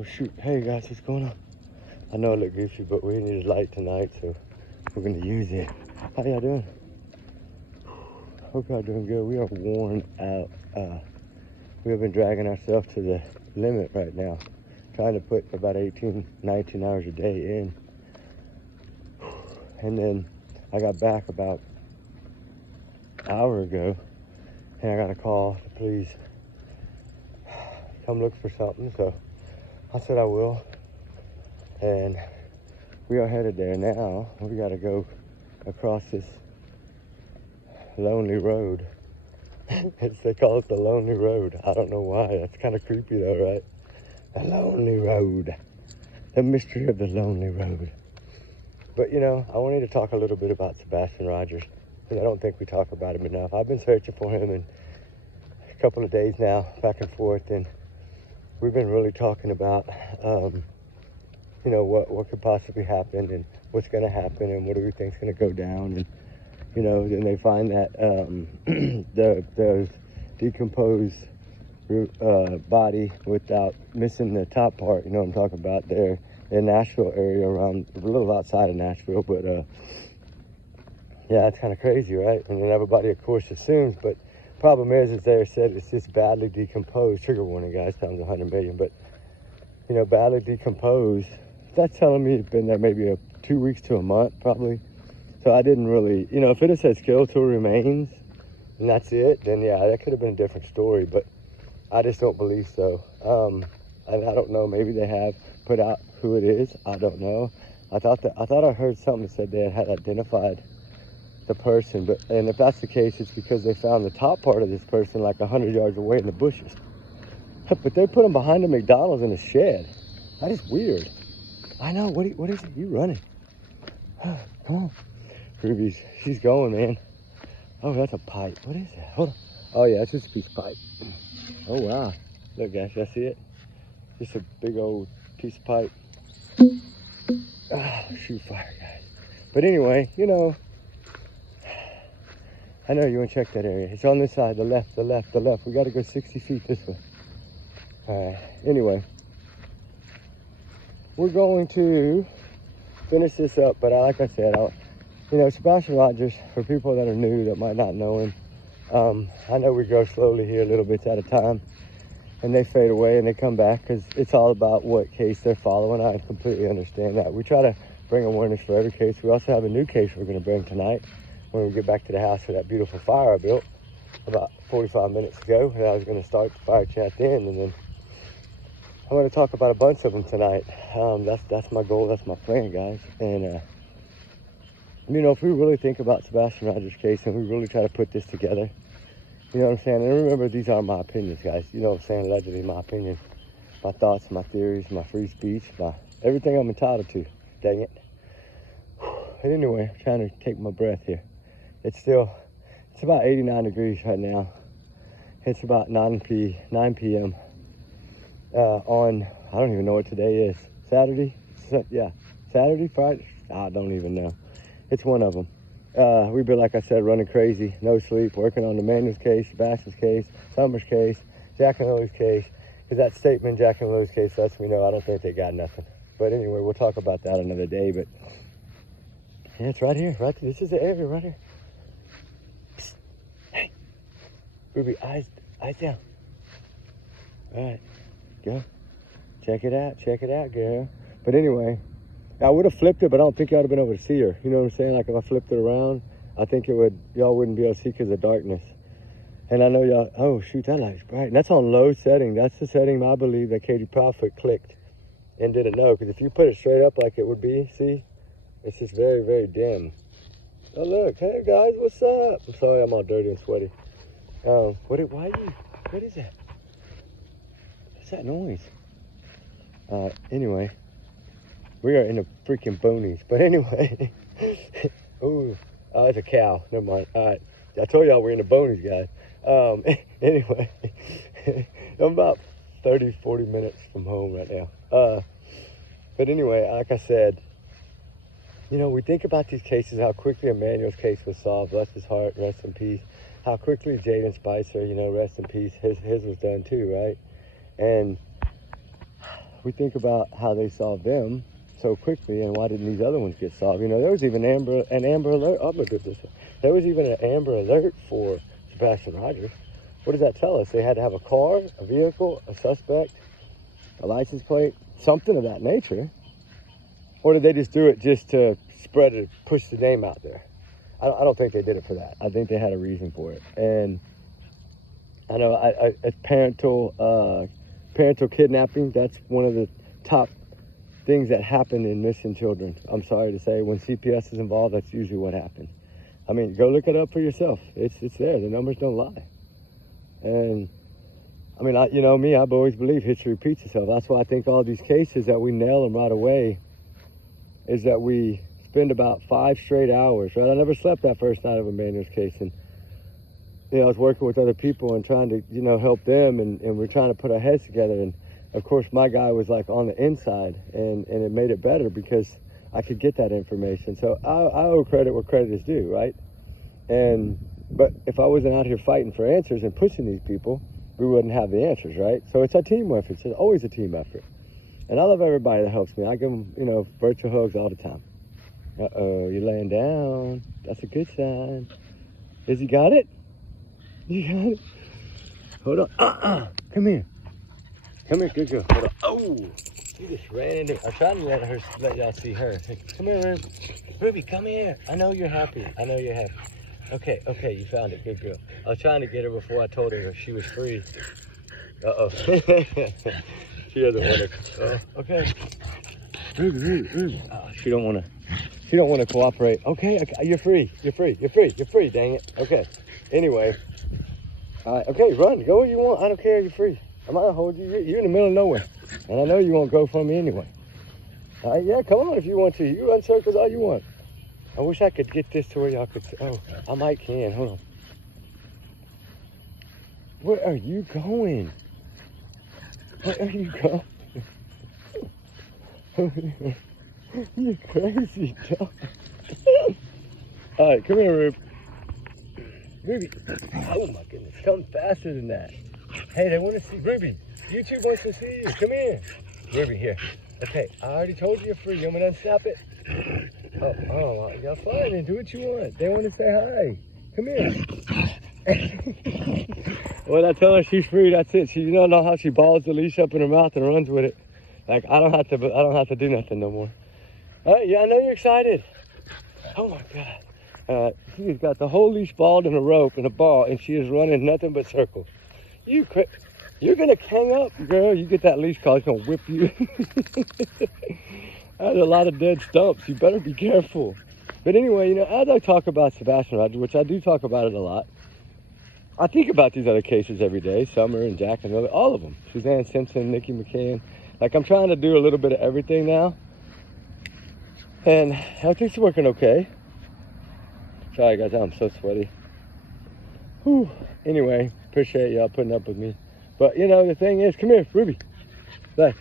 Oh shoot, hey guys, what's going on? I know it looked goofy, but we needed light tonight, so we're gonna use it. How y'all doing? Hope y'all doing good. We are worn out. We have been dragging ourselves to the limit right now, trying to put about 18, 19 hours a day in. And then I got back about an hour ago, and I got a call to please come look for something, so I said I will. And we are headed there now. We gotta go across this lonely road. They call it the lonely road. I don't know why. That's kind of creepy though, right? The lonely road. The mystery of the lonely road. But you know, I wanted to talk a little bit about Sebastian Rogers, because I don't think we talk about him enough. I've been searching for him in a couple of days now, back and forth, and we've been really talking about you know, what could possibly happen and what's going to happen and what do we think's going to go down. And you know, then they find that the decomposed body without missing the top part. You know what I'm talking about? There in Nashville area, around a little outside of Nashville, but yeah, it's kind of crazy, right? And then everybody, of course, assumes, but problem is they said it's just badly decomposed. Trigger warning, guys, times 100 million, but you know, badly decomposed. That's telling me it's been there maybe 2 weeks to a month, probably. So I didn't really, you know, if it had said skeletal remains and that's it, then yeah, that could have been a different story, but I just don't believe so. And I don't know, maybe they have put out who it is. I don't know. I thought I heard something that said they had identified the person, but and if that's the case, it's because they found the top part of this person like 100 yards away in the bushes. But they put him behind the McDonald's in a shed. That is weird. I know. What is it? You running? Come on. Ruby's. She's going, man. Oh, that's a pipe. What is that? Hold on. Oh, yeah. It's just a piece of pipe. Oh, wow. Look, guys. Y'all see it? Just a big old piece of pipe. Ah, shoot fire, guys. But anyway, you know, I know you want to check that area. It's on this side. The left. We got to go 60 feet this way. All right. Anyway, we're going to finish this up, but like I said, you know, Sebastian Rogers, for people that are new that might not know him, I know we go slowly here, little bits at a time, and they fade away and they come back because it's all about what case they're following. I completely understand that. We try to bring awareness for every case. We also have a new case we're going to bring tonight when we get back to the house for that beautiful fire I built about 45 minutes ago, and I was going to start the fire chat then, and then I'm going to talk about a bunch of them tonight. That's my goal. That's my plan, guys. And, you know, if we really think about Sebastian Rogers' case and we really try to put this together, you know what I'm saying? And remember, these are my opinions, guys. You know what I'm saying? Allegedly my opinion, my thoughts, my theories, my free speech, my everything I'm entitled to. Dang it. But anyway, I'm trying to take my breath here. It's about 89 degrees right now. It's about 9 p.m. On, I don't even know what today is. Saturday? Yeah, Saturday, Friday? I don't even know. It's one of them. We've been, like I said, running crazy, no sleep, working on the Manuel's case, Sebastian's case, Summer's case, Jack and Lily's case. Because that statement, Jack and Lily's case, lets me know I don't think they got nothing. But anyway, we'll talk about that another day. But yeah, it's right here, right? This is the area right here. Psst. Hey, Ruby, eyes down. All right. Go. Check it out, girl. But anyway, I would have flipped it, but I don't think y'all would have been able to see her. You know what I'm saying? Like if I flipped it around, I think y'all wouldn't be able to see because of darkness. And I know y'all, oh shoot, that light's bright. And that's on low setting. That's the setting I believe that Katie Proudfoot clicked and didn't know. Because if you put it straight up like it would be, see, it's just very, very dim. Oh look, hey guys, what's up? I'm sorry I'm all dirty and sweaty. What is that? What's that noise? Anyway, we are in the freaking boonies. But anyway, ooh, it's a cow. Never mind. All right, I told y'all we're in the boonies, guys. Anyway, I'm about 30, 40 minutes from home right now. But anyway, like I said, you know, we think about these cases, how quickly Emmanuel's case was solved, bless his heart, rest in peace. How quickly Jaden Spicer, you know, rest in peace, his was done too, right? And we think about how they solved them so quickly, and why didn't these other ones get solved? You know, there was even an Amber Alert. Oh my goodness, there was even an Amber Alert for Sebastian Rogers. What does that tell us? They had to have a car, a vehicle, a suspect, a license plate, something of that nature. Or did they just do it just to spread it, push the name out there? I don't think they did it for that. I think they had a reason for it. And I know it's parental kidnapping. That's one of the top things that happen in missing children. I'm sorry to say, when CPS is involved, that's usually what happens. I mean, go look it up for yourself. It's there. The numbers don't lie. And I mean, you know me, I've always believed history repeats itself. That's why I think all these cases that we nail them right away is that we spend about 5 straight hours, right? I never slept that first night of Emmanuel's case. And, you know, I was working with other people and trying to, you know, help them. And we're trying to put our heads together. And, of course, my guy was, like, on the inside. And it made it better because I could get that information. So I owe credit where credit is due, right? But if I wasn't out here fighting for answers and pushing these people, we wouldn't have the answers, right? So it's a team effort. It's always a team effort. And I love everybody that helps me. I give them, you know, virtual hugs all the time. Uh-oh, you're laying down. That's a good sign. Has he got it? You got it? Hold on. Come here. Come here, good girl. Hold on. Oh, you just ran into me. I'm trying to let y'all see her. Hey, come here, Ruby. Ruby, come here. I know you're happy. I know you're happy. Okay, you found it. Good girl. I was trying to get her before I told her she was free. Uh-oh. She doesn't want to. Okay. Ruby. Oh, she don't want to cooperate. Okay, you're free. You're free, dang it. Okay. Anyway. All right, okay, run. Go where you want. I don't care. You're free. I'm not going to hold you. You're in the middle of nowhere. And I know you won't go for me anyway. All right, yeah, come on if you want to. You run circles all you want. I wish I could get this to where y'all could. Oh, I might can. Hold on. Where are you going? Where are you going? You crazy dog. All right, come here, Rube. Ruby. Oh my goodness, come faster than that. Hey, they want to see Ruby. YouTube wants to see you. Come here. Ruby, here. Okay, I already told you you're free. You want me to unsnap it? Oh, y'all fine and do what you want. They want to say hi. Come here. When I tell her she's free, that's it. You don't know how she balls the leash up in her mouth and runs with it. Like I don't have to do nothing no more. All right, yeah, I know you're excited. Oh my God. She's got the whole leash balled in a rope and a ball, and she is running nothing but circles. You're gonna hang up, girl. You get that leash call, it's gonna whip you. There's a lot of dead stumps. You better be careful. But anyway, you know, as I talk about Sebastian Rogers, which I do talk about it a lot, I think about these other cases every day. Summer and Jack and all of them. Suzanne Simpson, Nikki McCann. Like, I'm trying to do a little bit of everything now. And everything's working okay. Sorry, guys, I'm so sweaty. Whew. Anyway, appreciate y'all putting up with me. But, you know, the thing is, come here, Ruby. There.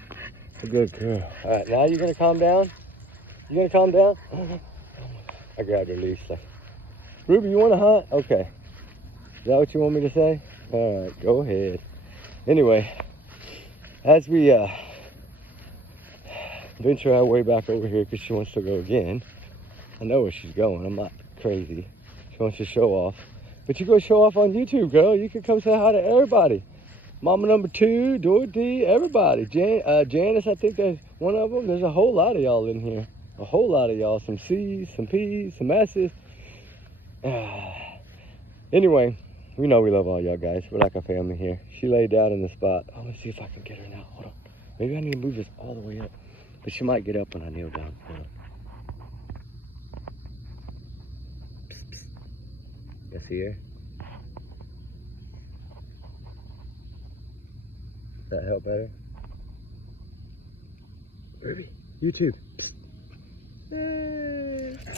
A good girl. All right, now you're going to calm down? You going to calm down? I grabbed her leash. Like, Ruby, you want to hunt? Okay. Is that what you want me to say? All right, go ahead. Anyway, as we venture our way back over here because she wants to go again. I know where she's going. I'm not crazy. She wants to show off. But you go show off on YouTube, girl. You can come say hi to everybody. Mama number 2, Dorothy, everybody. Janice, I think there's one of them. There's a whole lot of y'all in here. A whole lot of y'all. Some C's, some P's, some S's. Anyway, we know we love all y'all guys. We're like a family here. She laid down in the spot. Oh, let's see if I can get her now. Hold on. Maybe I need to move this all the way up. But she might get up when I kneel down. Hold on. You see her? Does that help better? Ruby, YouTube.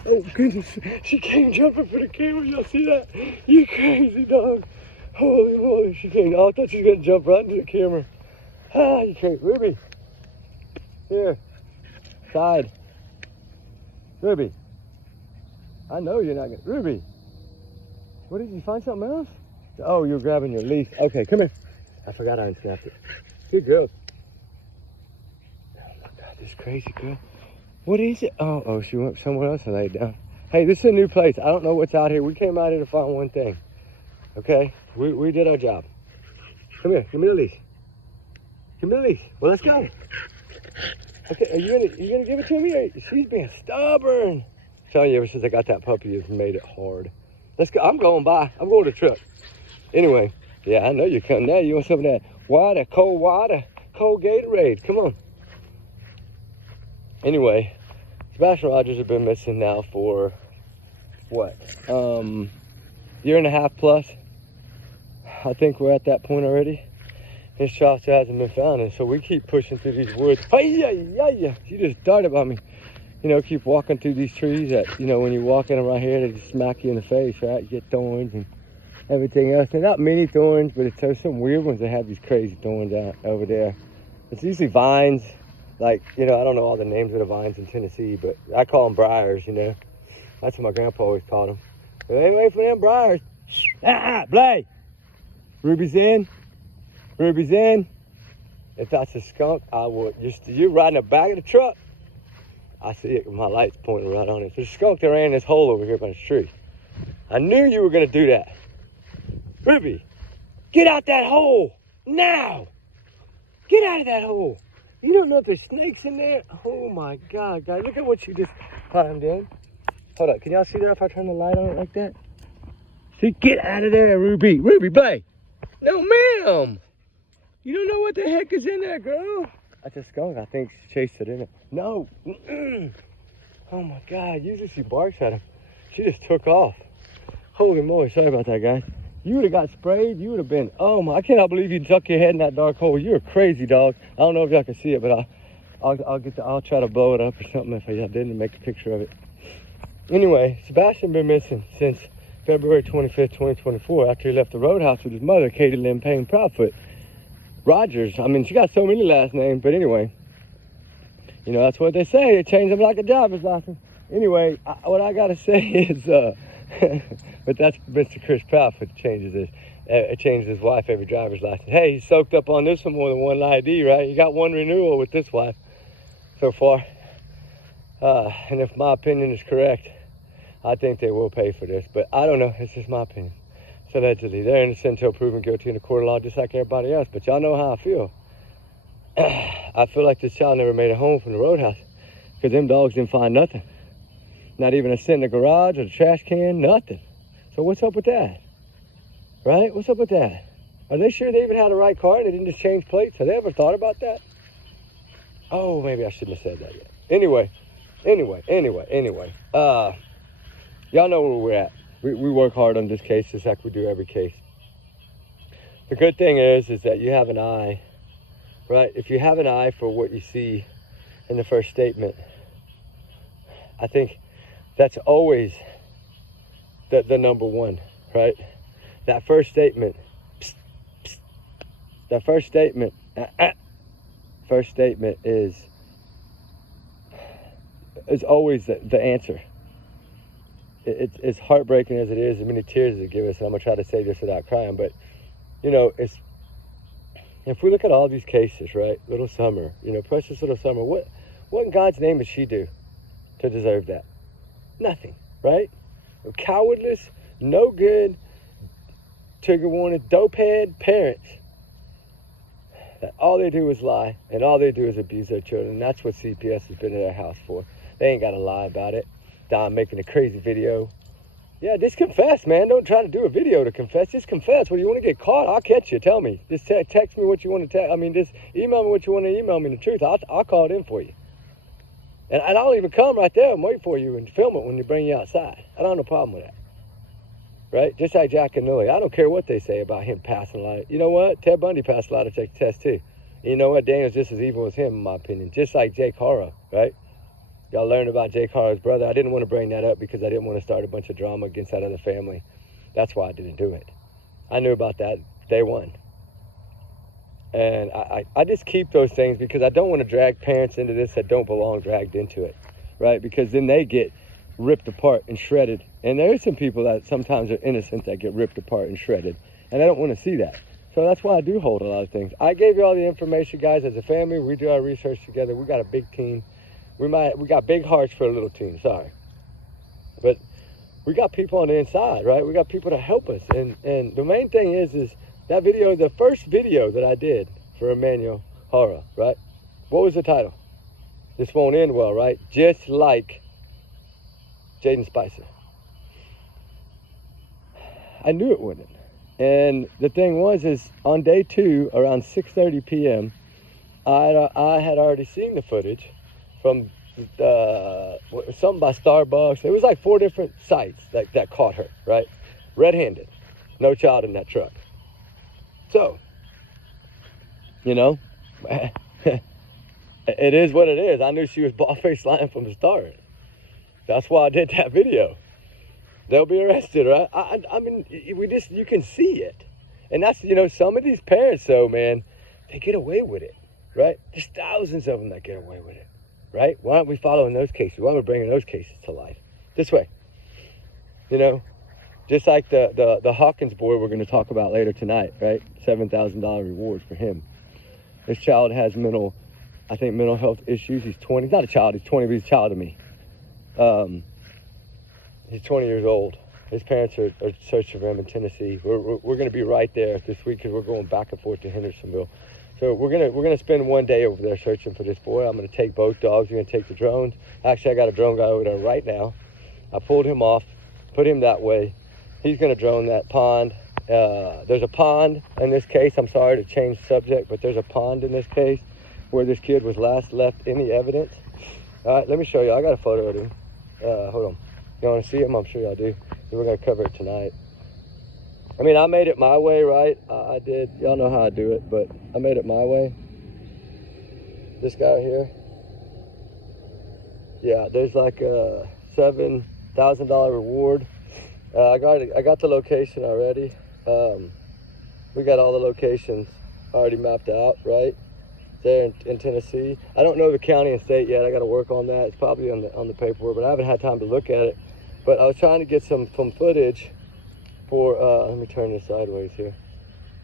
Oh goodness, she came jumping for the camera. Y'all see that? You crazy dog. Holy moly, she came. Oh, I thought she was gonna jump right into the camera. Ah, you crazy. Ruby. Here. Side. Ruby. I know you're not gonna. Ruby. What did you find something else? Oh, you're grabbing your leash. Okay, come here. I forgot I unsnapped it. Good girl. this crazy girl. What is it? Oh, she went somewhere else and laid down. Hey, this is a new place. I don't know what's out here. We came out here to find one thing. Okay? We did our job. Come here. Give me the leash. Give me the leash. Well, let's go. Okay, are you gonna give it to me? She's being stubborn. I'm telling you, ever since I got that puppy, it's made it hard. Let's go. I'm going by. I'm going to the truck. Anyway, yeah, I know you're coming now. You want some of that water, cold Gatorade. Come on. Anyway, Sebastian Rogers have been missing now for what? Year and a half plus. I think we're at that point already. His child still hasn't been found, and so we keep pushing through these woods. Hey, she just darted by me. You know, keep walking through these trees that, you know, when you walk in them right here, they just smack you in the face, right? You get thorns and everything else. They're not many thorns, but there's some weird ones that have these crazy thorns out over there. It's usually vines. Like, you know, I don't know all the names of the vines in Tennessee, but I call them briars, you know. That's what my grandpa always called them. But anyway, for them briars. Blay! Ruby's in. Ruby's in. If that's a skunk, I would. You're riding the back of the truck. I see it with my lights pointing right on it. There's a skunk that ran in this hole over here by the tree. I knew you were going to do that. Ruby, get out that hole now. Get out of that hole. You don't know if there's snakes in there? Oh my God, guys. Look at what you just climbed in. Hold up. Can y'all see that if I turn the light on it like that? See, get out of there, Ruby. Ruby, play. No, ma'am. You don't know what the heck is in there, girl. That's a skunk. I think she chased it in it. No. Oh my God. Usually she barks at him. She just took off. Holy moly. Sorry about that, guys. You would have got sprayed. You would have been, oh my, I cannot believe you duck your head in that dark hole. You're a crazy dog. I don't know if y'all can see it, but I'll try to blow it up or something if I didn't make a picture of it. Anyway, Sebastian been missing since February 25th, 2024, after he left the roadhouse with his mother, Katie Lynn Payne Proudfoot Rogers. I mean, she got so many last names, but anyway, you know, that's what they say. They change them like a driver's license. Anyway, what I gotta say is, but that's Mr. Chris Proudfoot changes his wife every driver's license. Hey, he's soaked up on this one more than one ID, right? You got one renewal with this wife so far. And if my opinion is correct, I think they will pay for this, but I don't know. It's just my opinion. So allegedly, they're innocent until proven guilty in the court of law, just like everybody else. But y'all know how I feel. I feel like this child never made it home from the roadhouse because them dogs didn't find nothing. Not even a cent in the garage or the trash can, nothing. So what's up with that? Right? What's up with that? Are they sure they even had the right car and they didn't just change plates? Have they ever thought about that? Oh, maybe I shouldn't have said that yet. Anyway. Y'all know where we're at. We work hard on this case just like we do every case. The good thing is that you have an eye, right? If you have an eye for what you see in the first statement, I think that's always the number one, right? That first statement, that first statement is always the answer. It's heartbreaking as it is, as many tears as it gives us, and I'm gonna try to say this without crying, but you know, if we look at all these cases, right? Little Summer, you know, precious little Summer, what in God's name did she do to deserve that? Nothing, right? Cowardless, no good, trigger warning, dopehead parents. That all they do is lie, and all they do is abuse their children. And that's what CPS has been in their house for. They ain't gotta lie about it. Don making a crazy video. Yeah, just confess, man. Don't try to do a video to confess. Just confess. Well, you want to get caught? I'll catch you. Tell me. Just text me what you want to text. I mean, just email me what you want to email me. The truth, I'll call it in for you. And I'll even come right there and wait for you and film it when they bring you outside. I don't have no problem with that. Right? Just like Jack and Lily. I don't care what they say about him passing a lot. You know what? Ted Bundy passed a lot of tests too. And you know what? Daniel's just as evil as him, in my opinion. Just like Jake Harrow, right? Y'all learned about Jake Harrow's brother. I didn't want to bring that up because I didn't want to start a bunch of drama against that other family. That's why I didn't do it. I knew about that day one. And I just keep those things because I don't want to drag parents into this that don't belong dragged into it, right? Because then they get ripped apart and shredded. And there are some people that sometimes are innocent that get ripped apart and shredded. And I don't want to see that. So that's why I do hold a lot of things. I gave you all the information, guys. As a family, we do our research together. We got a big team. We got big hearts for a little team, sorry. But we got people on the inside, right? We got people to help us. And the main thing is that video, the first video that I did for Emmanuel Hara, right? What was the title? This won't end well, right? Just like Jaden Spicer. I knew it wouldn't. And the thing was on day 2, around 6:30 p.m., I had already seen the footage from something by Starbucks. It was like 4 different sites that caught her, right? Red-handed. No child in that truck. So, you know, it is what it is. I knew she was bald-faced lying from the start. That's why I did that video. They'll be arrested, right? I mean, you can see it. And that's, you know, some of these parents, though, man, they get away with it, right? There's thousands of them that get away with it, right? Why aren't we following those cases? Why aren't we bringing those cases to life? This way, you know, just like the Hawkins boy we're going to talk about later tonight, right? $7,000 reward for him. This child has mental health issues. He's 20. He's not a child. He's 20, but he's a child to me. He's 20 years old. His parents are searching for him in Tennessee. We're going to be right there this week because we're going back and forth to Hendersonville. So we're gonna spend one day over there searching for this boy. I'm gonna take both dogs. We're gonna take the drones. Actually, I got a drone guy over there right now. I pulled him off, put him that way. He's gonna drone that pond. There's a pond in this case. I'm sorry to change subject, but there's a pond in this case where this kid was last left any evidence. All right, let me show you. I got a photo of him. Hold on. You want to see him? I'm sure y'all do. We're going to cover it tonight. I mean, I made it my way, right? I did. Y'all know how I do it, but I made it my way. This guy here. Yeah, there's like a $7,000 reward. I got the location already. We got all the locations already mapped out, right? There in Tennessee. I don't know the county and state yet. I got to work on that. It's probably on the paperwork, but I haven't had time to look at it. But I was trying to get some footage for, let me turn this sideways here.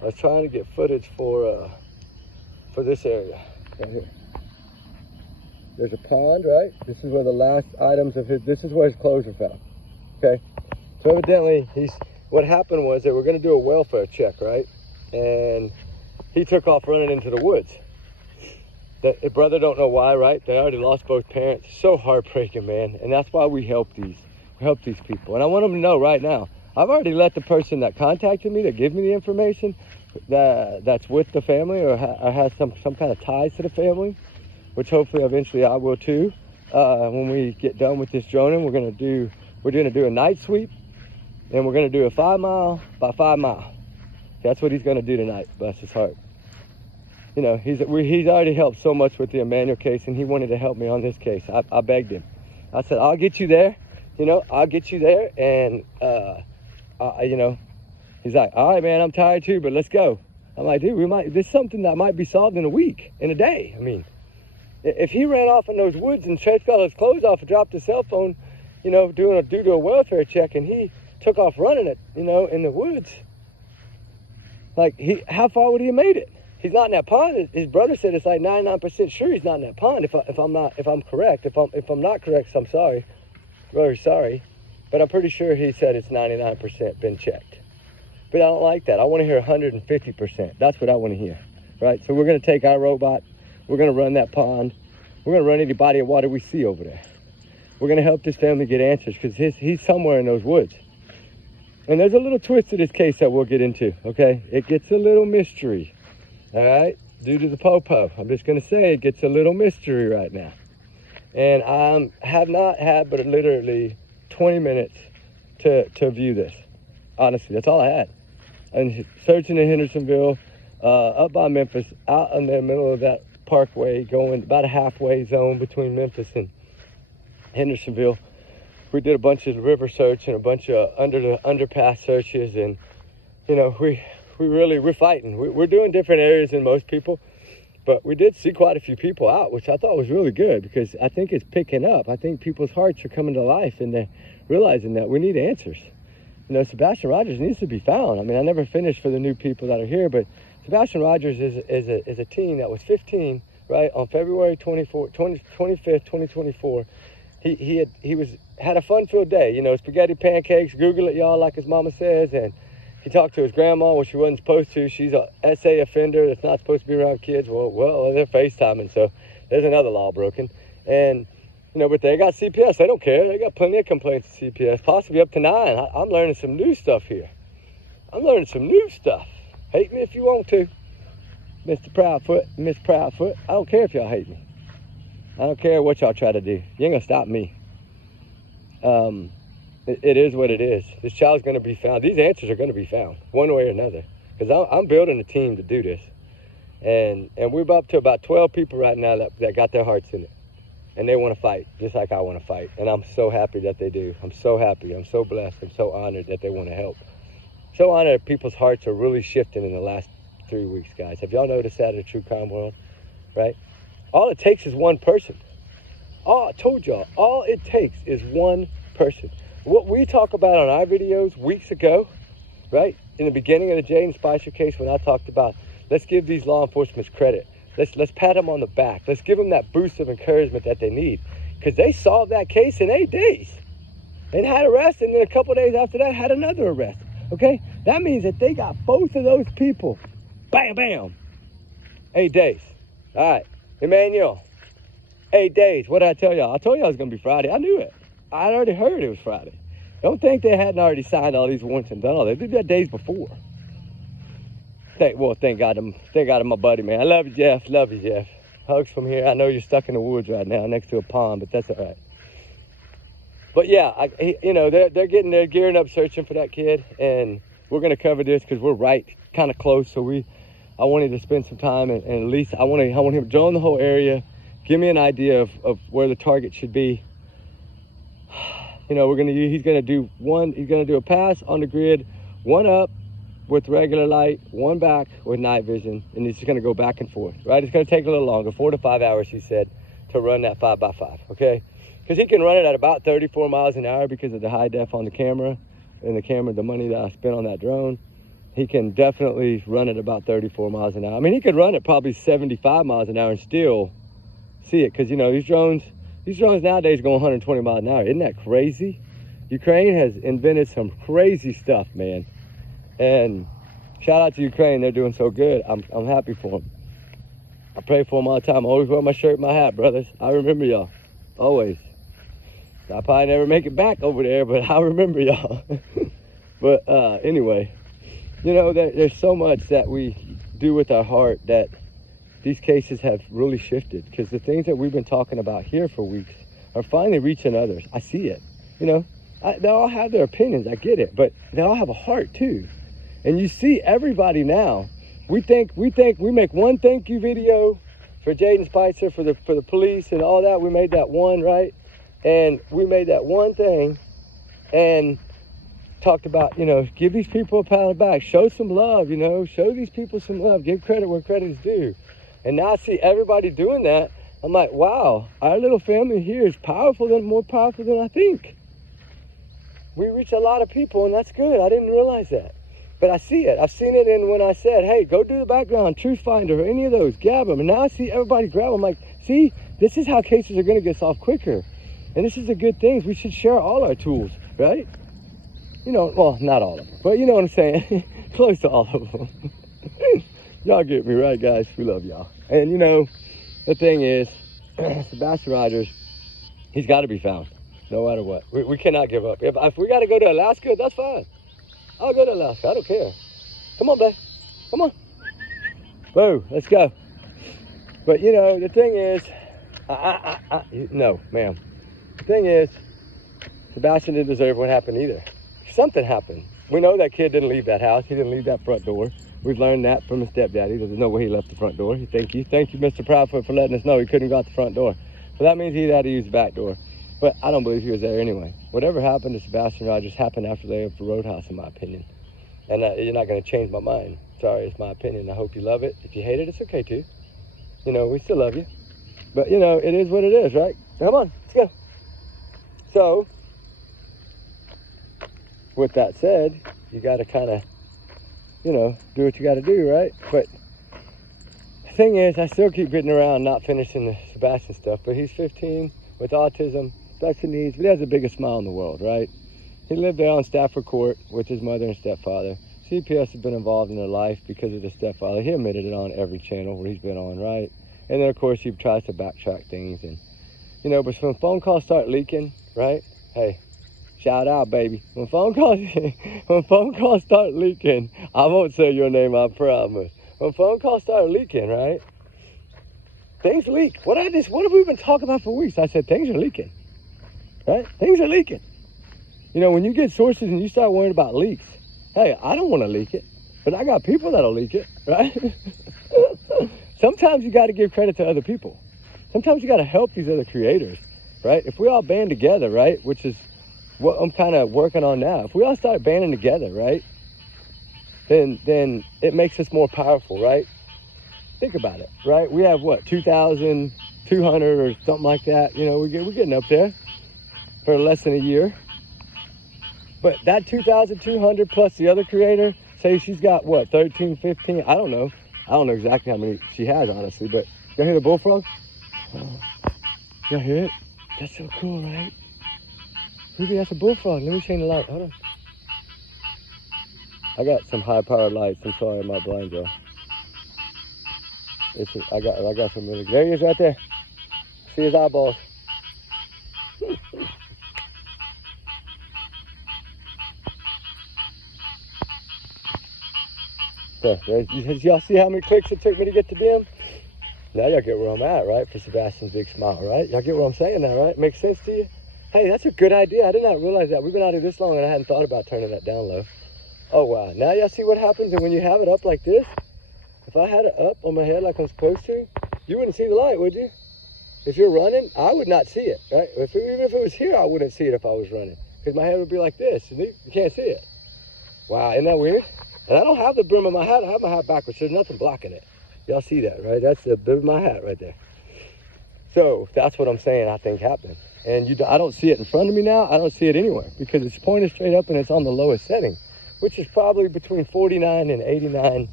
I was trying to get footage for this area right here. There's a pond, right? This is where the last items of this is where his clothes were found, okay? So evidently, what happened was they were gonna do a welfare check, right? And he took off running into the woods. The brother don't know why, right? They already lost both parents. So heartbreaking, man. And that's why we help these people. And I want them to know right now, I've already let the person that contacted me, that gave me the information, that's with the family or has some kind of ties to the family, which hopefully eventually I will too. When we get done with this droning, we're gonna do a night sweep, and we're gonna do a 5 mile by 5 mile. That's what he's gonna do tonight. Bless his heart. You know, he's already helped so much with the Emmanuel case, and he wanted to help me on this case. I begged him. I said, I'll get you there. You know, I'll get you there. And, you know, he's like, all right, man, I'm tired too, but let's go. I'm like, dude, this is something that might be solved in a week, in a day. I mean, if he ran off in those woods and got all his clothes off and dropped his cell phone, you know, due to a welfare check, and he took off running it, you know, in the woods, like, how far would he have made it? He's not in that pond. His brother said it's like 99% sure he's not in that pond. If I'm correct. If I'm not correct, I'm sorry. Very sorry. But I'm pretty sure he said it's 99% been checked. But I don't like that. I want to hear 150%. That's what I want to hear. Right? So we're going to take our robot. We're going to run that pond. We're going to run any body of water we see over there. We're going to help this family get answers because he's somewhere in those woods. And there's a little twist to this case that we'll get into, okay? It gets a little mystery. All right, due to the po-po. I'm just going to say it gets a little mystery right now. And I have not had but literally 20 minutes to view this. Honestly, that's all I had. And searching in Hendersonville, up by Memphis, out in the middle of that parkway, going about a halfway zone between Memphis and Hendersonville. We did a bunch of river search and a bunch of underpass searches, and you know, we're fighting. We're doing different areas than most people, but we did see quite a few people out, which I thought was really good because I think it's picking up. I think people's hearts are coming to life and they're realizing that we need answers. You know, Sebastian Rogers needs to be found. I mean, I never finished for the new people that are here, but Sebastian Rogers is a teen that was 15, right, on February 25th, 2024. He had a fun-filled day, you know, spaghetti pancakes, Google it, y'all, like his mama says, and he talked to his grandma when she wasn't supposed to. She's a SA offender that's not supposed to be around kids. Well, they're FaceTiming, so there's another law broken. And, you know, but they got CPS. They don't care. They got plenty of complaints to CPS, possibly up to 9. I'm learning some new stuff here. I'm learning some new stuff. Hate me if you want to, Mr. Proudfoot, Miss Proudfoot. I don't care if y'all hate me. I don't care what y'all try to do. You ain't gonna stop me. It is what it is. This child's gonna be found. These answers are gonna be found, one way or another. Because I'm building a team to do this. And we're up to about 12 people right now that got their hearts in it. And they wanna fight, just like I wanna fight. And I'm so happy that they do. I'm so happy, I'm so blessed, I'm so honored that they wanna help. So honored people's hearts are really shifting in the last 3 weeks, guys. Have y'all noticed that in the true crime world, right? All it takes is one person. I told y'all, all it takes is one person. What we talk about on our videos weeks ago, right? In the beginning of the Jaden Spicer case, when I talked about, let's give these law enforcement credit. Let's pat them on the back. Let's give them that boost of encouragement that they need. Because they solved that case in 8 days. And had arrested, and then a couple days after that, had another arrest. Okay, that means that they got both of those people, bam, bam, 8 days. All right, Emmanuel, 8 days. What did I tell y'all? I told y'all it was gonna be Friday. I knew it. I'd already heard it was Friday. Don't think they hadn't already signed all these warrants and done all that. They did that days before. Thank God, my buddy, man. I love you, Jeff. Love you, Jeff. Hugs from here. I know you're stuck in the woods right now, next to a pond, but that's all right. But yeah, you know, they're gearing up, searching for that kid, and we're gonna cover this because we're right, kind of close. So I wanted to spend some time, and at least I want him to drone the whole area, give me an idea of where the target should be. You know, he's gonna do a pass on the grid, one up with regular light, one back with night vision, and he's just gonna go back and forth. Right? It's gonna take a little longer, 4 to 5 hours, he said, to run that 5x5. Okay. Because he can run it at about 34 miles an hour because of the high def on the camera and the money that I spent on that drone. He can definitely run it about 34 miles an hour. I mean, he could run it probably 75 miles an hour and still see it. Because, you know, these drones nowadays go 120 miles an hour. Isn't that crazy? Ukraine has invented some crazy stuff, man. And shout out to Ukraine. They're doing so good. I'm happy for them. I pray for them all the time. I always wear my shirt and my hat, brothers. I remember y'all. Always. I probably never make it back over there, but I remember y'all. But anyway, you know, there's so much that we do with our heart that these cases have really shifted, because the things that we've been talking about here for weeks are finally reaching others. I see it. You know, they all have their opinions. I get it, but they all have a heart too. And you see everybody now. We make one thank you video for Jaden Spicer, for the police and all that. We made that one, right? And we made that one thing and talked about, you know, give these people a pat on the back, show some love, you know, show these people some love, give credit where credit is due. And now I see everybody doing that. I'm like, wow, our little family here is more powerful than I think. We reach a lot of people, and that's good. I didn't realize that. But I see it. I've seen it in when I said, hey, go do the background, Truth Finder, or any of those, grab them. And now I see everybody grab them. I'm like, see, this is how cases are going to get solved quicker. And this is a good thing. We should share all our tools, right? You know, well, not all of them, but you know what I'm saying? Close to all of them. Y'all get me, right, guys? We love y'all. And, you know, the thing is, Sebastian Rogers, he's got to be found, no matter what. We cannot give up. If we got to go to Alaska, that's fine. I'll go to Alaska. I don't care. Come on, babe. Come on. Boo, let's go. But, you know, the thing is, no, ma'am. The thing is, Sebastian didn't deserve what happened either. Something happened. We know that kid didn't leave that house. He didn't leave that front door. We've learned that from his stepdaddy. There's no way he left the front door. Thank you, Mr. Proudfoot, for letting us know he couldn't go out the front door. So that means he had to use the back door. But I don't believe he was there anyway. Whatever happened to Sebastian Rogers happened after they left the roadhouse, in my opinion. And you're not going to change my mind. Sorry, it's my opinion. I hope you love it. If you hate it, it's okay too. You know, we still love you. But, you know, it is what it is, right? Come on, let's go. So, with that said, you got to kind of, you know, do what you got to do, right? But thing is, I still keep getting around not finishing the Sebastian stuff, but he's 15 with autism, special needs, but he has the biggest smile in the world, right? He lived there on Stafford Court with his mother and stepfather. CPS has been involved in their life because of the stepfather. He admitted it on every channel where he's been on, right? And then, of course, he tries to backtrack things. And, you know, but when phone calls start leaking, right? Hey, shout out, baby. When phone calls start leaking, I won't say your name, I promise. When phone calls start leaking, right? Things leak. What have we been talking about for weeks? I said, things are leaking, right? Things are leaking. You know, when you get sources and you start worrying about leaks, hey, I don't want to leak it, but I got people that'll leak it, right? Sometimes you got to give credit to other people. Sometimes you got to help these other creators, right? If we all band together, right, which is what I'm kind of working on now. If we all start banding together, right, then it makes us more powerful, right? Think about it, right? We have what, 2,200 or something like that. You know, we're getting up there for less than a year. But that 2,200 plus the other creator, say she's got what, 13, 15, I don't know. I don't know exactly how many she has, honestly, but y'all hear the bullfrog? Y'all hear it? That's so cool, right? Maybe that's a bullfrog. Let me change the light. Hold on. I got some high-powered lights. I'm sorry, my blinds are. I got some really. There he is, right there. See his eyeballs. So, y'all see how many clicks it took me to get to them? Now y'all get where I'm at, right? For Sebastian's big smile, right? Y'all get what I'm saying now, right? Makes sense to you? Hey, that's a good idea. I did not realize that. We've been out here this long and I hadn't thought about turning that down low. Oh, wow. Now y'all see what happens? And when you have it up like this, if I had it up on my head like I'm supposed to, you wouldn't see the light, would you? If you're running, I would not see it, right? Even if it was here, I wouldn't see it if I was running. Because my head would be like this, and you can't see it. Wow, isn't that weird? And I don't have the brim of my hat. I have my hat backwards. There's nothing blocking it. Y'all see that, right? That's the brim of my hat right there. So that's what I'm saying I think happened. And I don't see it in front of me now. I don't see it anywhere because it's pointed straight up and it's on the lowest setting, which is probably between 49 and 89,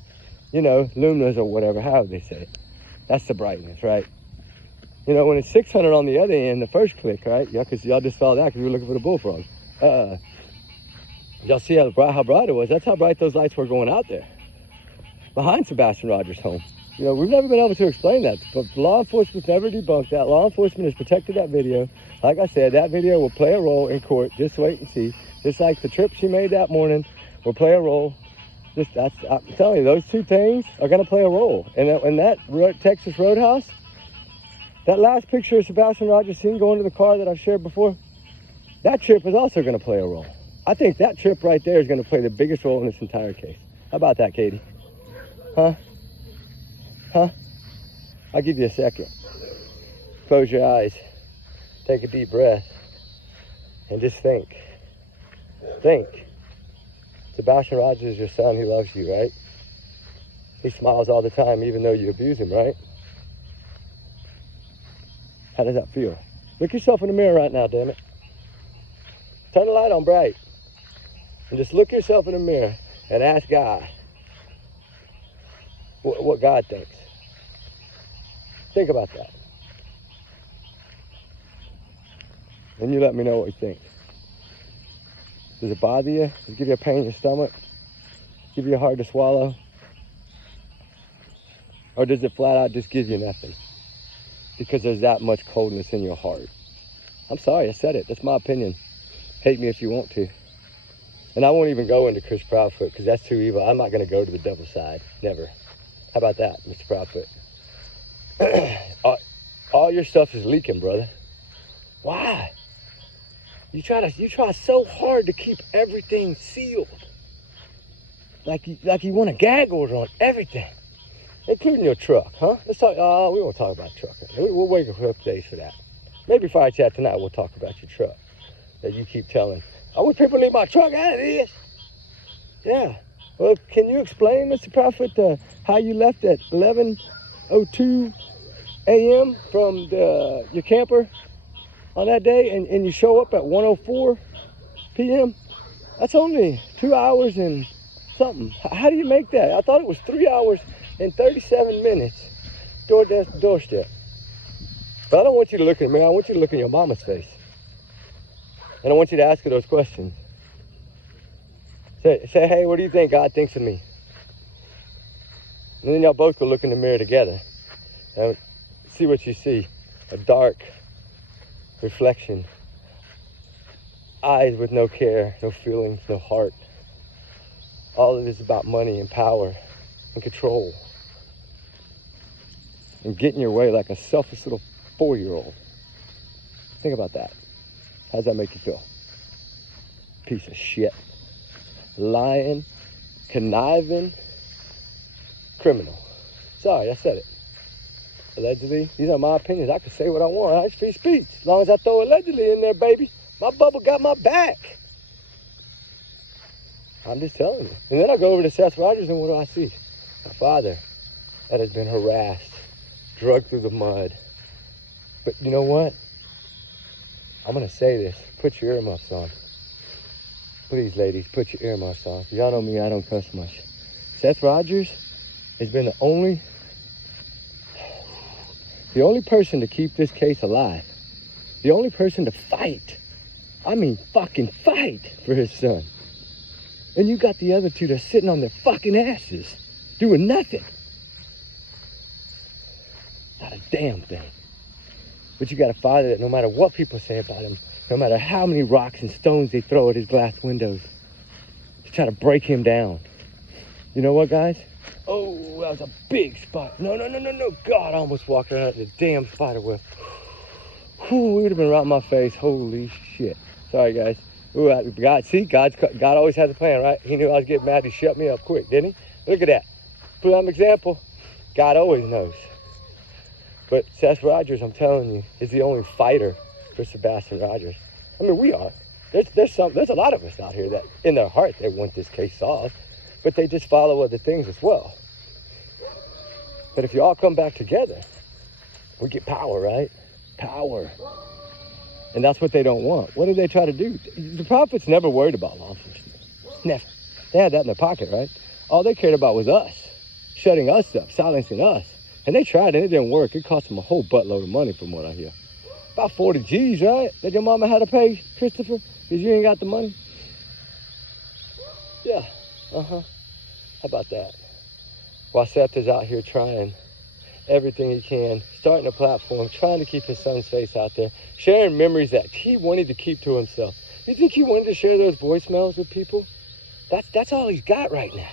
you know, luminous or whatever, however they say it. That's the brightness, right? You know, when it's 600 on the other end, the first click, right? Yeah, because y'all just saw that because we were looking for the bullfrog. Y'all see how bright it was? That's how bright those lights were going out there behind Sebastian Rogers' home. You know, we've never been able to explain that, but law enforcement's never debunked that. Law enforcement has protected that video. Like I said, that video will play a role in court. Just wait and see. Just like the trip she made that morning will play a role. I'm telling you, those two things are going to play a role. And that Texas Roadhouse, that last picture of Sebastian Rogers seen going to the car that I've shared before, that trip is also going to play a role. I think that trip right there is going to play the biggest role in this entire case. How about that, Katie? Huh? Huh? I'll give you a second. Close your eyes. Take a deep breath. And just think. Think. Sebastian Rogers is your son. He loves you, right? He smiles all the time even though you abuse him, right? How does that feel? Look yourself in the mirror right now, damn it. Turn the light on bright. And just look yourself in the mirror and ask God what God thinks. Think about that. And you let me know what you think. Does it bother you? Does it give you a pain in your stomach? Give you hard to swallow? Or does it flat out just give you nothing? Because there's that much coldness in your heart. I'm sorry, I said it. That's my opinion. Hate me if you want to. And I won't even go into Chris Proudfoot because that's too evil. I'm not going to go to the devil's side. Never. How about that, Mr. Proudfoot? All your stuff is leaking, brother. Why? You try so hard to keep everything sealed. Like you want a gag order on everything. Including your truck, huh? Let's talk, we won't talk about trucking. We'll wait a couple days for that. Maybe Fire Chat tonight we'll talk about your truck that you keep telling. I wish people leave my truck out of this. Yeah. Well, can you explain, Mr. Prophet, how you left at 11:02 a.m. from your camper on that day and you show up at 1:04 p.m.? That's only 2 hours and something. How do you make that? I thought it was 3 hours and 37 minutes doorstep. But I don't want you to look at me. I want you to look in your mama's face. And I want you to ask her those questions. Say, hey, what do you think God thinks of me? And then y'all both go look in the mirror together and see what you see. A dark reflection. Eyes with no care, no feelings, no heart. All of this is about money and power and control. And getting your way like a selfish little 4-year-old. Think about that. How does that make you feel? Piece of shit. Lying, conniving, criminal. Sorry, I said it. Allegedly. These are my opinions. I can say what I want. It's free speech. As long as I throw allegedly in there, baby. My bubble got my back. I'm just telling you. And then I go over to Seth Rogers and what do I see? A father that has been harassed, dragged through the mud. But you know what? I'm going to say this. Put your earmuffs on. Please, ladies, put your earmuffs on. Y'all know me, I don't cuss much. Seth Rogers has been the only person to keep this case alive. The only person to fight. I mean, fucking fight for his son. And you got the other two that's sitting on their fucking asses, doing nothing. Not a damn thing. But you got a father that no matter what people say about him, no matter how many rocks and stones they throw at his glass windows, to try to break him down. You know what, guys? Oh, that was a big spot. No. God, I almost walked around the damn spider web. Whew, it would have been right in my face. Holy shit. Sorry, guys. Ooh, God always has a plan, right? He knew I was getting mad. He shut me up quick, didn't he? Look at that. Put on an example. God always knows. But Seth Rogers, I'm telling you, is the only fighter for Sebastian Rogers. I mean, we are. There's a lot of us out here that, in their heart, they want this case solved, but they just follow other things as well. But if you all come back together, we get power, right? Power. And that's what they don't want. What do they try to do? The prophets never worried about law enforcement. Never. They had that in their pocket, right? All they cared about was us, shutting us up, silencing us. And they tried and it didn't work. It cost them a whole buttload of money from what I hear. About 40 G's, right? That your mama had to pay, Christopher? Because you ain't got the money? Yeah, How about that? While Seth is out here trying everything he can, starting a platform, trying to keep his son's face out there, sharing memories that he wanted to keep to himself. You think he wanted to share those voicemails with people? That's all he's got right now.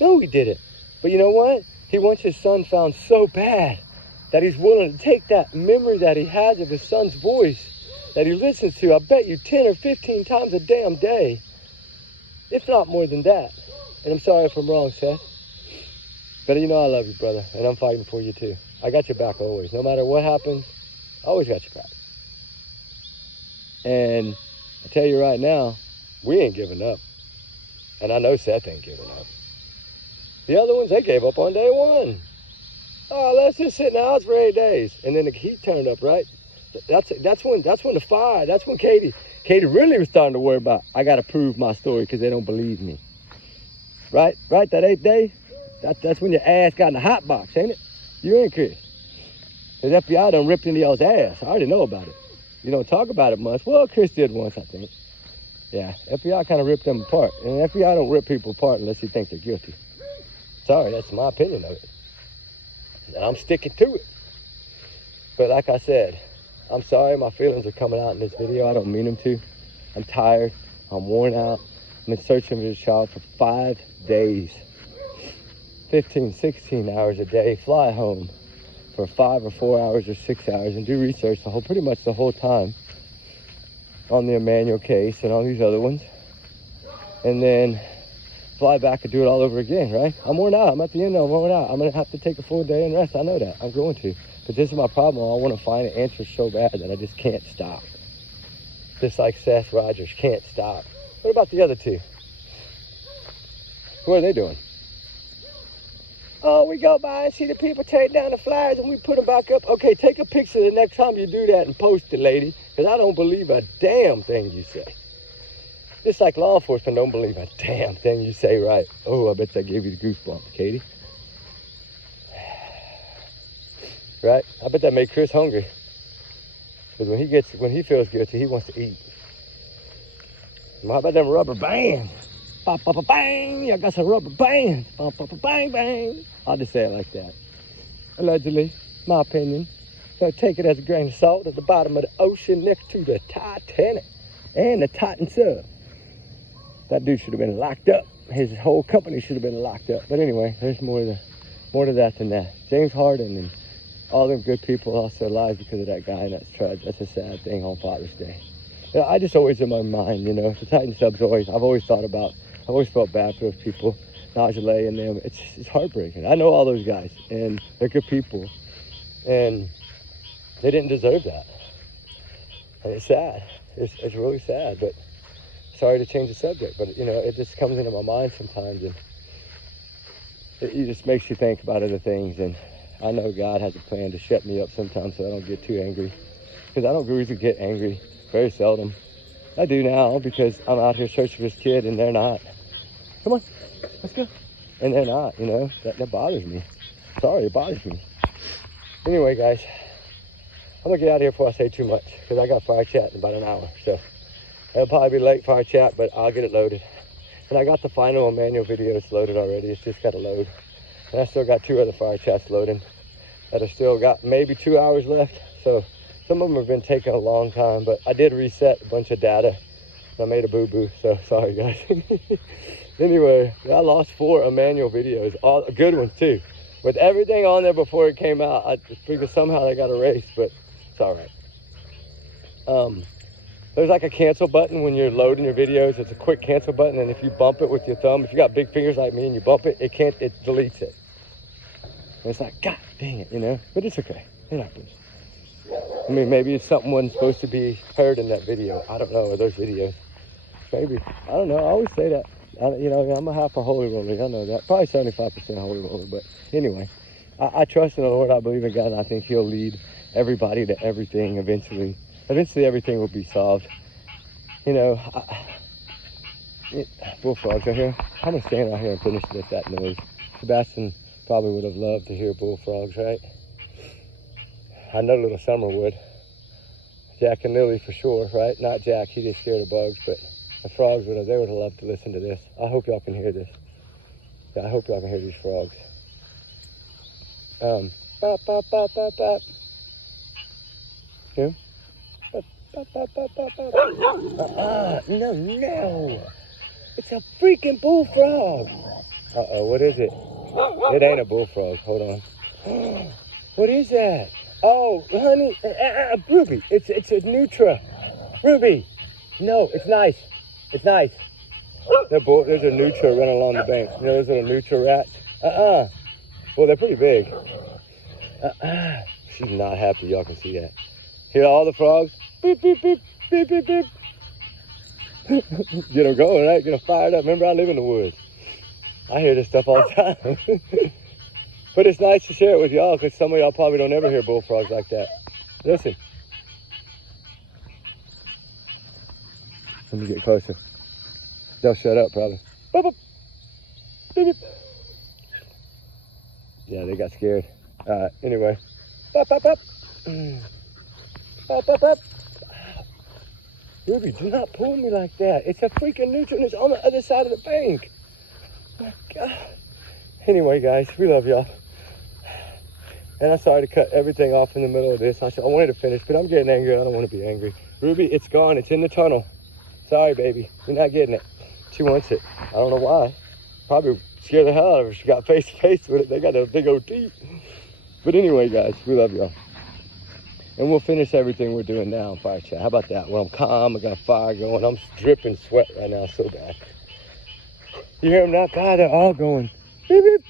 No, he didn't. But you know what? He wants his son found so bad that he's willing to take that memory that he has of his son's voice that he listens to, I bet you 10 or 15 times a damn day, if not more than that. And I'm sorry if I'm wrong, Seth. But you know I love you, brother, and I'm fighting for you too. I got your back always. No matter what happens, I always got your back. And I tell you right now, we ain't giving up. And I know Seth ain't giving up. The other ones, they gave up on day one. Oh, let's just sit in the house for 8 days. And then the heat turned up, right? That's when the fire, that's when Katie really was starting to worry about, I got to prove my story because they don't believe me. Right? That 8th day, that's when your ass got in the hot box, ain't it? You ain't Chris. Because FBI done ripped into y'all's ass. I already know about it. You don't talk about it much. Well, Chris did once, I think. Yeah, FBI kind of ripped them apart. And FBI don't rip people apart unless you think they're guilty. Sorry, that's my opinion of it. And I'm sticking to it. But like I said, I'm sorry my feelings are coming out in this video. I don't mean them to. I'm tired. I'm worn out. I'm in searching for this child for 5 days. 15, 16 hours a day. Fly home for 5 or 4 hours or 6 hours and do research pretty much the whole time on the Emmanuel case and all these other ones. And then fly back and do it all over again, right? I'm worn out. I'm at the end of it. I'm worn out. I'm going to have to take a full day and rest. I know that. I'm going to. But this is my problem. I want to find an answer so bad that I just can't stop. Just like Seth Rogers can't stop. What about the other two? What are they doing? Oh, we go by and see the people take down the flyers and we put them back up. Okay, take a picture the next time you do that and post it, lady. Because I don't believe a damn thing you say. Just like law enforcement don't believe a damn thing you say, right? Oh, I bet that gave you the goosebumps, Katie. right? I bet that made Chris hungry. Because when he feels guilty, he wants to eat. How about them rubber bands? Ba, ba, ba, bang! I got some rubber bands. Ba, ba, ba, bang, bang. I'll just say it like that. Allegedly, my opinion. So take it as a grain of salt at the bottom of the ocean next to the Titanic and the Titan sub. That dude should have been locked up. His whole company should have been locked up. But anyway, there's more to that than that. James Harden and all them good people lost their lives because of that guy, and that's tragic. That's a sad thing on Father's Day. You know, I just always in my mind, you know, the Titan subs I've always felt bad for those people. Najee and them, it's heartbreaking. I know all those guys, and they're good people, and they didn't deserve that. And it's sad. It's really sad, but sorry to change the subject, but you know, it just comes into my mind sometimes, and it just makes you think about other things. And I know God has a plan to shut me up sometimes so I don't get too angry, because I don't usually get angry, very seldom. I do now because I'm out here searching for this kid and they're not. Come on, let's go. And they're not, you know, that bothers me. Sorry, it bothers me. Anyway, guys, I'm gonna get out of here before I say too much, because I got fire chat in about an hour. So it'll probably be late fire chat, but I'll get it loaded. And I got the final manual videos loaded already. It's just gotta load. And I still got 2 other fire chats loading that I still got maybe 2 hours left. So some of them have been taking a long time, but I did reset a bunch of data. I made a boo-boo, so sorry guys. Anyway, I lost 4 manual videos, all good ones too. With everything on there before it came out, I figured somehow they got erased, but it's all right. There's like a cancel button when you're loading your videos. It's a quick cancel button, and if you bump it with your thumb, if you got big fingers like me and you bump it, it deletes it. And it's like, God dang it, you know? But it's okay, it happens. I mean, maybe something wasn't supposed to be heard in that video. I don't know, or those videos. Maybe, I don't know, I always say that. You know, I'm a half a holy roller, I know that. Probably 75% holy roller, but anyway. I trust in the Lord, I believe in God, and I think He'll lead everybody to everything eventually. Eventually everything will be solved. You know, bullfrogs out here. I'm gonna stand out here and finish with that noise. Sebastian probably would have loved to hear bullfrogs, right? I know little Summer would. Jack and Lily for sure, right? Not Jack, he just scared of bugs, but the frogs they would have loved to listen to this. I hope y'all can hear this. Yeah, I hope y'all can hear these frogs. Bop, bop, bop, bop, bop. Yeah? Bop, bop, bop, bop, bop, bop. No. It's a freaking bullfrog. Uh-oh, what is it? It ain't a bullfrog, hold on. What is that? Oh, honey, Ruby, it's a nutria. Ruby, no, it's nice. It's nice. There's a nutria running along the bank. You know those little nutria rats? Well, they're pretty big. She's not happy, y'all can see that. Hear all the frogs? Beep, beep, beep, beep, beep, beep. Get them going, right? Get them fired up. Remember, I live in the woods. I hear this stuff all the time. But it's nice to share it with y'all, because some of y'all probably don't ever hear bullfrogs like that. Listen. Let me get closer. They'll shut up, probably. Boop, boop. Beep, beep. Yeah, they got scared. Anyway. Bop, bop, bop. Bop, bop, bop. Ruby, do not pull me like that. It's a freaking nutrient. It's on the other side of the bank. Oh, my God. Anyway, guys, we love y'all. And I'm sorry to cut everything off in the middle of this. I wanted to finish, but I'm getting angry. I don't want to be angry. Ruby, it's gone. It's in the tunnel. Sorry, baby. You're not getting it. She wants it. I don't know why. Probably scared the hell out of her. She got face to face with it. They got those big old teeth. But anyway, guys, we love y'all. And we'll finish everything we're doing now on Fire Chat. How about that? Well, I'm calm. I got fire going. I'm dripping sweat right now so bad. You hear them now? God, they're all going. Beep, beep.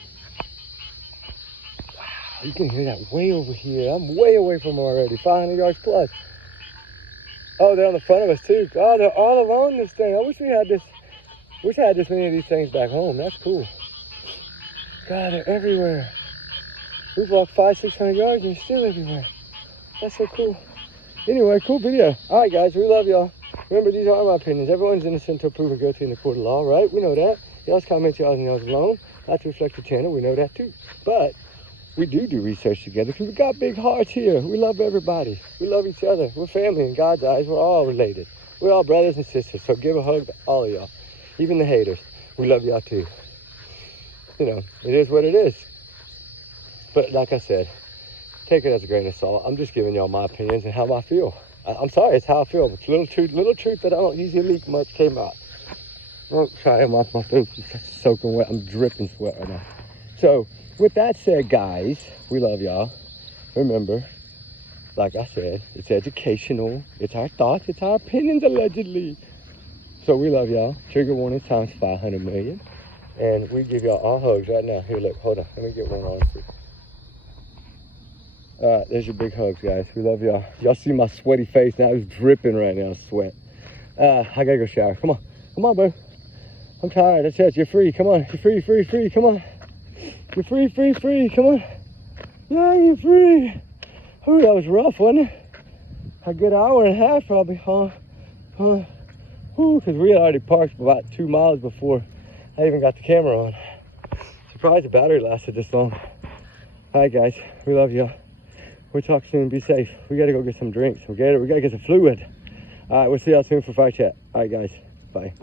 Wow, you can hear that way over here. I'm way away from them already. 500 yards plus. Oh, they're on the front of us too. Oh, they're all along this thing. I wish we had this. Wish I had this many of these things back home. That's cool. God, they're everywhere. We've walked 500-600 yards and they're still everywhere. That's so cool. Anyway, cool video. All right, guys, we love y'all. Remember, these are my opinions. Everyone's innocent until proven guilty in the court of law, right? We know that. Y'all's comments, y'all's and y'all's alone. Not to reflect the channel. We know that too. But we do research together because we got big hearts here. We love everybody. We love each other. We're family in God's eyes. We're all related. We're all brothers and sisters. So give a hug to all of y'all, even the haters. We love y'all too. You know, it is what it is. But like I said, take it as a grain of salt. I'm just giving y'all my opinions and how I feel. I'm sorry, it's how I feel. It's little truth that I don't usually leak much came out. I'm trying to wash my face. It's soaking wet. I'm dripping sweat right now. So, with that said, guys, we love y'all. Remember, like I said, it's educational. It's our thoughts. It's our opinions, allegedly. So we love y'all. Trigger warning times 500 million. And we give y'all all hugs right now. Here, look, hold on. Let me get one on for you. All right, there's your big hugs, guys. We love y'all. Y'all see my sweaty face now. It's dripping right now, sweat. I gotta go shower. Come on. Come on, bro. I'm tired. That's it. You're free. Come on. You're free. Come on. You're free. Come on. Yeah, you're free. Oh, that was rough, wasn't it? A good hour and a half probably, huh? Because we had already parked about 2 miles before I even got the camera on. Surprised the battery lasted this long. All right, guys. We love y'all. We'll talk soon. Be safe. We got to go get some drinks. We got to get some fluid. All right, we'll see y'all soon for Fight Chat. All right, guys. Bye.